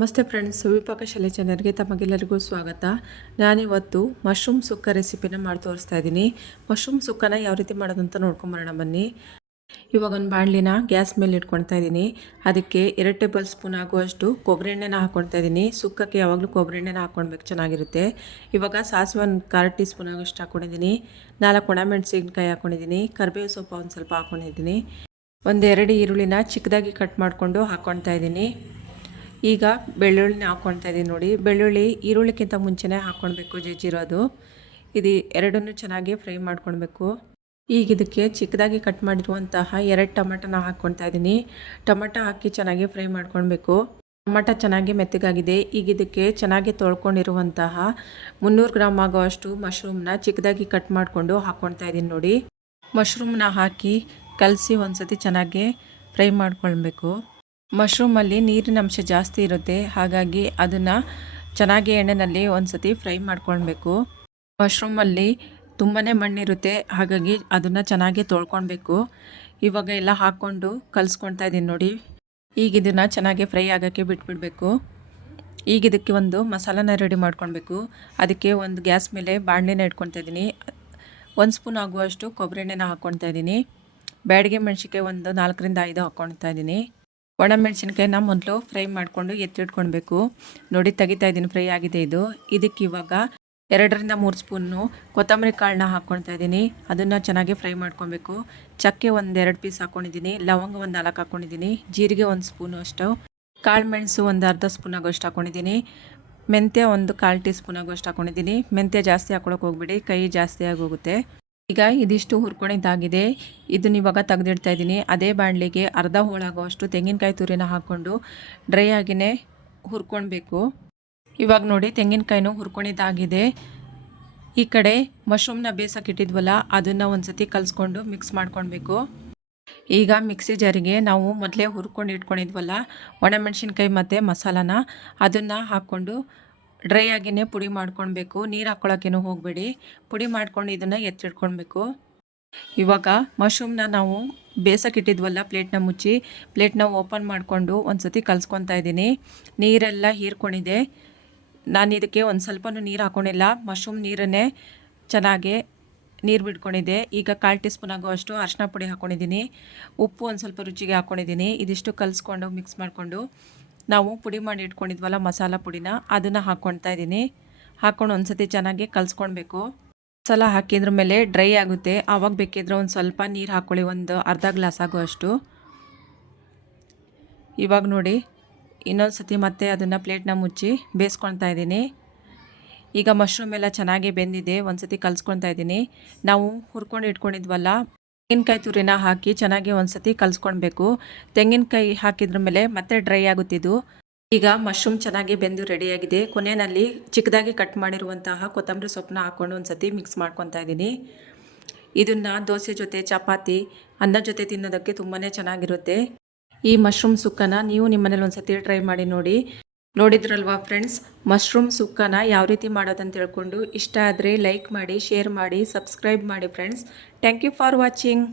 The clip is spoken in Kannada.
ನಮಸ್ತೆ ಫ್ರೆಂಡ್ಸ್ ವಿಪಾಕ ಶಾಲೆ ಚಾನಲ್ಗೆ ತಮಗೆಲ್ಲರಿಗೂ ಸ್ವಾಗತ. ನಾನಿವತ್ತು ಮಶ್ರೂಮ್ ಸುಕ್ಕ ರೆಸಿಪಿನ ಮಾಡಿ ತೋರಿಸ್ತಾ ಇದ್ದೀನಿ. ಮಶ್ರೂಮ್ ಸುಕ್ಕನ ಯಾವ ರೀತಿ ಮಾಡೋದಂತ ನೋಡ್ಕೊಂಬರೋಣ ಬನ್ನಿ. ಇವಾಗ ಒಂದು ಬಾಣಲಿನ ಗ್ಯಾಸ್ ಮೇಲೆ ಇಟ್ಕೊಳ್ತಾ ಇದ್ದೀನಿ. ಅದಕ್ಕೆ ಎರಡು ಟೇಬಲ್ ಸ್ಪೂನ್ ಆಗುವಷ್ಟು ಕೊಬ್ಬರಿ ಎಣ್ಣೆನ ಹಾಕ್ಕೊಳ್ತಾ ಇದ್ದೀನಿ. ಸುಕ್ಕಕ್ಕೆ ಯಾವಾಗಲೂ ಕೊಬ್ಬರಿ ಎಣ್ಣೆನ ಹಾಕ್ಕೊಳ್ಬೇಕು ಚೆನ್ನಾಗಿರುತ್ತೆ. ಇವಾಗ ಸಾಸಿವೆ ಒಂದು ಕಾಲು ಟೀ ಸ್ಪೂನ್ ಆಗೋಷ್ಟು ಹಾಕ್ಕೊಂಡಿದ್ದೀನಿ ನಾಲ್ಕು ಒಣ ಮೆಣಸಿನ್ಕಾಯಿ ಹಾಕ್ಕೊಂಡಿದ್ದೀನಿ ಕರಿಬೇವು ಸೊಪ್ಪು ಒಂದು ಸ್ವಲ್ಪ ಹಾಕ್ಕೊಂಡಿದ್ದೀನಿ ಒಂದೆರಡು ಈರುಳ್ಳಿನ ಚಿಕ್ಕದಾಗಿ ಕಟ್ ಮಾಡಿಕೊಂಡು ಹಾಕ್ಕೊಳ್ತಾ ಇದ್ದೀನಿ. ಈಗ ಬೆಳ್ಳುಳ್ಳಿನ ಹಾಕ್ಕೊಳ್ತಾ ಇದ್ದೀನಿ ನೋಡಿ. ಬೆಳ್ಳುಳ್ಳಿ ಈರುಳ್ಳಿಗಿಂತ ಮುಂಚೆನೇ ಹಾಕ್ಕೊಳ್ಬೇಕು, ಜಜ್ಜಿರೋದು. ಇದು ಎರಡನ್ನು ಚೆನ್ನಾಗಿ ಫ್ರೈ ಮಾಡ್ಕೊಳ್ಬೇಕು. ಈಗ ಇದಕ್ಕೆ ಚಿಕ್ಕದಾಗಿ ಕಟ್ ಮಾಡಿರುವಂತಹ ಎರಡು ಟೊಮೆಟೊನ ಹಾಕ್ಕೊಳ್ತಾ ಇದ್ದೀನಿ ಟೊಮೆಟೊ ಹಾಕಿ ಚೆನ್ನಾಗಿ ಫ್ರೈ ಮಾಡ್ಕೊಳ್ಬೇಕು. ಟೊಮೆಟೊ ಚೆನ್ನಾಗಿ ಮೆತ್ತಗಾಗಿದೆ. ಈಗ ಇದಕ್ಕೆ ಚೆನ್ನಾಗಿ ತೊಳ್ಕೊಂಡಿರುವಂತಹ ಮುನ್ನೂರು ಗ್ರಾಮ್ ಆಗುವಷ್ಟು ಮಶ್ರೂಮ್ನ ಚಿಕ್ಕದಾಗಿ ಕಟ್ ಮಾಡಿಕೊಂಡು ಹಾಕ್ಕೊಳ್ತಾ ಇದ್ದೀನಿ ನೋಡಿ. ಮಶ್ರೂಮ್ನ ಹಾಕಿ ಕಲಸಿ ಒಂದು ಚೆನ್ನಾಗಿ ಫ್ರೈ ಮಾಡ್ಕೊಳ್ಬೇಕು. ಮಶ್ರೂಮಲ್ಲಿ ನೀರಿನ ಅಂಶ ಜಾಸ್ತಿ ಇರುತ್ತೆ. ಹಾಗಾಗಿ ಅದನ್ನು ಚೆನ್ನಾಗಿ ಎಣ್ಣೆಯಲ್ಲಿ ಒಂದು ಸತಿ ಫ್ರೈ ಮಾಡ್ಕೊಳ್ಬೇಕು. ಮಶ್ರೂಮಲ್ಲಿ ತುಂಬಾ ಮಣ್ಣಿರುತ್ತೆ. ಹಾಗಾಗಿ ಅದನ್ನು ಚೆನ್ನಾಗಿ ತೊಳ್ಕೊಳ್ಬೇಕು. ಇವಾಗ ಎಲ್ಲ ಹಾಕ್ಕೊಂಡು ಕಲಿಸ್ಕೊಳ್ತಾ ಇದ್ದೀನಿ ನೋಡಿ. ಈಗ ಇದನ್ನು ಚೆನ್ನಾಗಿ ಫ್ರೈ ಆಗೋಕ್ಕೆ ಬಿಟ್ಬಿಡಬೇಕು. ಈಗ ಇದಕ್ಕೆ ಒಂದು ಮಸಾಲನ ರೆಡಿ ಮಾಡ್ಕೊಳ್ಬೇಕು. ಅದಕ್ಕೆ ಒಂದು ಗ್ಯಾಸ್ ಮೇಲೆ ಬಾಣಲಿನ ಇಟ್ಕೊಳ್ತಾ ಇದ್ದೀನಿ. ಒಂದು ಸ್ಪೂನ್ ಆಗುವಷ್ಟು ಕೊಬ್ಬರಿ ಎಣ್ಣೆನ ಹಾಕ್ಕೊಳ್ತಾ ಇದ್ದೀನಿ. ಬ್ಯಾಡಿಗೆ ಮೆಣಸಿಕೆ ಒಂದು ನಾಲ್ಕರಿಂದ ಐದು ಹಾಕ್ಕೊಳ್ತಾ ಇದ್ದೀನಿ. ಒಣಮೆಣಸಿನ್ಕಾಯಿನ ಮೊದಲು ಫ್ರೈ ಮಾಡಿಕೊಂಡು ಎತ್ತಿಟ್ಕೊಳ್ಬೇಕು ನೋಡಿ ತೆಗಿತಾ ಇದ್ದೀನಿ, ಫ್ರೈ ಆಗಿದೆ ಇದು. ಇದಕ್ಕೆ ಇವಾಗ ಎರಡರಿಂದ ಮೂರು ಸ್ಪೂನು ಕೊತ್ತಂಬರಿ ಕಾಳನ್ನ ಹಾಕ್ಕೊಳ್ತಾ ಇದ್ದೀನಿ. ಅದನ್ನು ಚೆನ್ನಾಗಿ ಫ್ರೈ ಮಾಡ್ಕೊಬೇಕು ಚಕ್ಕೆ ಒಂದು ಎರಡು ಪೀಸ್ ಹಾಕ್ಕೊಂಡಿದ್ದೀನಿ ಲವಂಗ ಒಂದು ನಾಲ್ಕು ಹಾಕ್ಕೊಂಡಿದ್ದೀನಿ ಜೀರಿಗೆ ಒಂದು ಸ್ಪೂನು ಅಷ್ಟು. ಕಾಳು ಮೆಣಸು ಒಂದು ಅರ್ಧ ಸ್ಪೂನ್ ಆಗೋಷ್ಟು ಹಾಕ್ಕೊಂಡಿದ್ದೀನಿ ಮೆಂತ್ಯ ಒಂದು ಕಾಲು ಟೀ ಸ್ಪೂನ್ ಆಗೋಷ್ಟು ಹಾಕ್ಕೊಂಡಿದ್ದೀನಿ ಮೆಂತ್ಯ ಜಾಸ್ತಿ ಹಾಕ್ಕೊಳಕ್ಕೆ ಹೋಗ್ಬಿಡಿ. ಕೈ ಜಾಸ್ತಿ ಆಗೋಗುತ್ತೆ. ಈಗ ಇದಿಷ್ಟು ಹುರ್ಕೊಂಡಿದ್ದಾಗಿದೆ. ಇದನ್ನ ಇವಾಗ ತೆಗೆದಿಡ್ತಾ ಇದ್ದೀನಿ. ಅದೇ ಬಾಣಲಿಗೆ ಅರ್ಧ ಹೋಳಾಗುವಷ್ಟು ತೆಂಗಿನಕಾಯಿ ತುರಿನ ಹಾಕ್ಕೊಂಡು ಡ್ರೈ ಆಗಿನೇ ಹುರ್ಕೊಳ್ಬೇಕು ಇವಾಗ ನೋಡಿ ತೆಂಗಿನಕಾಯಿನೂ ಹುರ್ಕೊಂಡಿದ್ದಾಗಿದೆ. ಈ ಕಡೆ ಮಶ್ರೂಮ್ನ ಬೇಸಕ್ಕೆ ಇಟ್ಟಿದ್ವಲ್ಲ, ಅದನ್ನು ಒಂದು ಸತಿ ಕಲಿಸ್ಕೊಂಡು ಮಿಕ್ಸ್ ಮಾಡ್ಕೊಳ್ಬೇಕು ಈಗ ಮಿಕ್ಸಿ ಜಾರಿಗೆ ನಾವು ಮೊದಲೇ ಹುರ್ಕೊಂಡು ಇಟ್ಕೊಂಡಿದ್ವಲ್ಲ ಒಣಮೆಣಸಿನ್ಕಾಯಿ ಮತ್ತು ಮಸಾಲಾನ, ಅದನ್ನು ಹಾಕ್ಕೊಂಡು ಡ್ರೈ ಆಗಿನೇ ಪುಡಿ ಮಾಡ್ಕೊಳ್ಬೇಕು ನೀರು ಹಾಕ್ಕೊಳಕ್ಕೇನು ಹೋಗಬೇಡಿ. ಪುಡಿ ಮಾಡ್ಕೊಂಡು ಇದನ್ನು ಎತ್ತಿಟ್ಕೊಳ್ಬೇಕು ಇವಾಗ ಮಶ್ರೂಮ್ನ ನಾವು ಬೇಸಕ್ಕಿಟ್ಟಿದ್ವಲ್ಲ ಪ್ಲೇಟ್ನ ಮುಚ್ಚಿ ಪ್ಲೇಟ್ನ ಓಪನ್ ಮಾಡಿಕೊಂಡು ಒಂದು ಸತಿ ಕಲಿಸ್ಕೊತಾ ಇದ್ದೀನಿ. ನೀರೆಲ್ಲ ಹೀರ್ಕೊಂಡಿದೆ. ನಾನು ಇದಕ್ಕೆ ಒಂದು ಸ್ವಲ್ಪನೂ ನೀರು ಹಾಕ್ಕೊಂಡಿಲ್ಲ ಮಶ್ರೂಮ್ ನೀರನ್ನೇ ಚೆನ್ನಾಗಿ ನೀರು ಬಿಟ್ಕೊಂಡಿದ್ದೆ ಈಗ ಕಾಲು ಟೀ ಸ್ಪೂನ್ ಅಷ್ಟು ಅರ್ಶಿನ ಪುಡಿ ಹಾಕ್ಕೊಂಡಿದ್ದೀನಿ ಉಪ್ಪು ಒಂದು ಸ್ವಲ್ಪ ರುಚಿಗೆ ಹಾಕ್ಕೊಂಡಿದ್ದೀನಿ ಇದಿಷ್ಟು ಕಲಿಸ್ಕೊಂಡು ಮಿಕ್ಸ್ ಮಾಡಿಕೊಂಡು. ನಾವು ಪುಡಿ ಮಾಡಿ ಇಟ್ಕೊಂಡಿದ್ವಲ್ಲ ಮಸಾಲ ಪುಡಿನ, ಅದನ್ನು ಹಾಕ್ಕೊಳ್ತಾ ಇದ್ದೀನಿ ಹಾಕ್ಕೊಂಡು ಒಂದು ಸತಿ ಚೆನ್ನಾಗಿ ಕಲಿಸ್ಕೊಳ್ಬೇಕು ಮಸಾಲ ಹಾಕಿದ್ರ ಮೇಲೆ ಡ್ರೈ ಆಗುತ್ತೆ. ಆವಾಗ ಬೇಕಿದ್ರೆ ಒಂದು ಸ್ವಲ್ಪ ನೀರು ಹಾಕ್ಕೊಳ್ಳಿ ಒಂದು ಅರ್ಧ ಗ್ಲಾಸ್ ಆಗುವಷ್ಟು ಇವಾಗ ನೋಡಿ ಇನ್ನೊಂದು ಸತಿ ಮತ್ತೆ ಅದನ್ನು ಪ್ಲೇಟ್ನ ಮುಚ್ಚಿ ಬೇಯಿಸ್ಕೊಳ್ತಾ ಇದ್ದೀನಿ ಈಗ ಮಶ್ರೂಮ್ ಎಲ್ಲ ಚೆನ್ನಾಗಿ ಬೆಂದಿದೆ ಒಂದು ಸತಿ ಕಲಿಸ್ಕೊಳ್ತಾ ಇದ್ದೀನಿ ನಾವು ಹುರ್ಕೊಂಡು ಇಟ್ಕೊಂಡಿದ್ವಲ್ಲ ತೆಂಗಿನಕಾಯಿ ತುರಿನ ಹಾಕಿ ಚೆನ್ನಾಗಿ ಒಂದ್ಸತಿ ಕಲಿಸ್ಕೊಳ್ಬೇಕು ತೆಂಗಿನಕಾಯಿ ಹಾಕಿದ್ರ ಮೇಲೆ ಮತ್ತೆ ಡ್ರೈ ಆಗುತ್ತಿದ್ದು ಈಗ ಮಶ್ರೂಮ್ ಚೆನ್ನಾಗಿ ಬೆಂದು ರೆಡಿಯಾಗಿದೆ ಕೊನೆಯಲ್ಲಿ ಚಿಕ್ಕದಾಗಿ ಕಟ್ ಮಾಡಿರುವಂತಹ ಕೊತ್ತಂಬರಿ ಸೊಪ್ಪನ್ನ ಹಾಕ್ಕೊಂಡು ಒಂದ್ಸತಿ ಮಿಕ್ಸ್ ಮಾಡ್ಕೊತಾ ಇದ್ದೀನಿ. ಇದನ್ನು ದೋಸೆ ಜೊತೆ, ಚಪಾತಿ, ಅನ್ನ ಜೊತೆ ತಿನ್ನೋದಕ್ಕೆ ತುಂಬಾ ಚೆನ್ನಾಗಿರುತ್ತೆ. ಈ ಮಶ್ರೂಮ್ ಸುಕ್ಕನ ನೀವು ನಿಮ್ಮನೇಲಿ ಒಂದ್ಸತಿ ಟ್ರೈ ಮಾಡಿ ನೋಡಿ. ನೋಡಿದ್ರಲ್ವಾ ಫ್ರೆಂಡ್ಸ್ ಮಶ್ರೂಮ್ ಸುಕ್ಕನ ಯಾವ ರೀತಿ ಮಾಡೋದಂತ ತಿಳ್ಕೊಂಡು ಇಷ್ಟ ಆದರೆ ಲೈಕ್ ಮಾಡಿ ಶೇರ್ ಮಾಡಿ ಸಬ್ಸ್ಕ್ರೈಬ್ ಮಾಡಿ friends thank you for watching